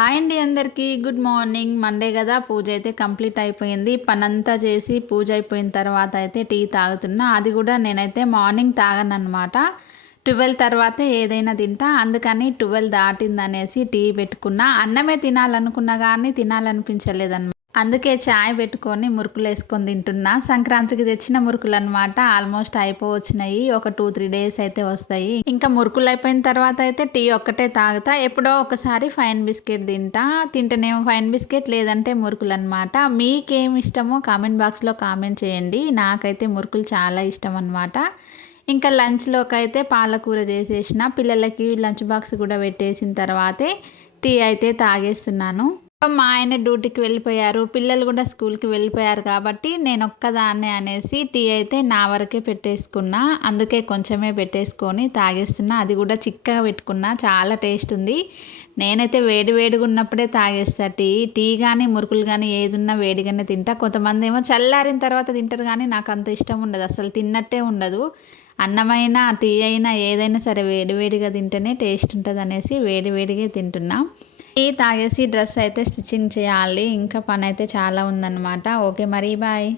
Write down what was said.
Hi అండి అందరికీ good morning. Monday కదా, పూజ అయితే కంప్లీట్ అయిపోయింది. పనంతా చేసి పూజ అయిపోయిన తర్వాత అయితే టీ తాగుతున్నా. అది కూడా నేనైతే మార్నింగ్ తాగనన్నమాట. 12 తర్వాతే ఏదైనా తింటా. అందుకని 12 దాటిందనేసి టీ పెట్టుకున్నా. అన్నమే తినాలనుకున్నా కానీ తినాలనిపించలేదన్నమాట. అందుకే చాయ్ పెట్టుకొని మురుకులు వేసుకొని తింటున్నా. సంక్రాంతికి తెచ్చిన మురుకులు అనమాట. ఆల్మోస్ట్ అయిపోవచ్చినాయి. ఒక 2-3 డేస్ అయితే వస్తాయి. ఇంకా మురుకులు అయిపోయిన తర్వాత అయితే టీ ఒక్కటే తాగుతా. ఎప్పుడో ఒకసారి ఫైన్ బిస్కెట్ తింటా. తింటేనేమో ఫైన్ బిస్కెట్, లేదంటే మురుకులు అనమాట. మీకేమి ఇష్టమో కామెంట్ బాక్స్లో కామెంట్ చేయండి. నాకైతే మురుకులు చాలా ఇష్టం అనమాట. ఇంకా లంచ్లోకి అయితే పాలకూర చేసేసిన. పిల్లలకి లంచ్ బాక్స్ కూడా పెట్టేసిన తర్వాతే టీ అయితే తాగేస్తున్నాను. మా ఆయన డ్యూటీకి వెళ్ళిపోయారు, పిల్లలు కూడా స్కూల్కి వెళ్ళిపోయారు కాబట్టి నేను ఒక్కదాన్నే అనేసి టీ అయితే నా వరకే పెట్టేసుకున్నా. అందుకే కొంచెమే పెట్టేసుకొని తాగేస్తున్నా. అది కూడా చిక్కగా పెట్టుకున్నా. చాలా టేస్ట్ ఉంది. నేనైతే వేడి వేడిగా ఉన్నప్పుడే తాగేస్తా టీ కానీ మురుకులు కానీ ఏదున్నా వేడిగానే తింటా. కొంతమంది ఏమో చల్లారిన తర్వాత తింటారు కానీ నాకు అంత ఇష్టం ఉండదు, అసలు తిన్నట్టే ఉండదు. అన్నమైనా టీ అయినా ఏదైనా సరే వేడివేడిగా తింటేనే టేస్ట్ ఉంటుంది అనేసి వేడివేడిగా తింటున్నా. టీ తాగేసి డ్రెస్ అయితే స్టిచ్చింగ్ చేయాలి. ఇంకా పని అయితే చాలా ఉందన్నమాట. ఓకే మరి బాయ్.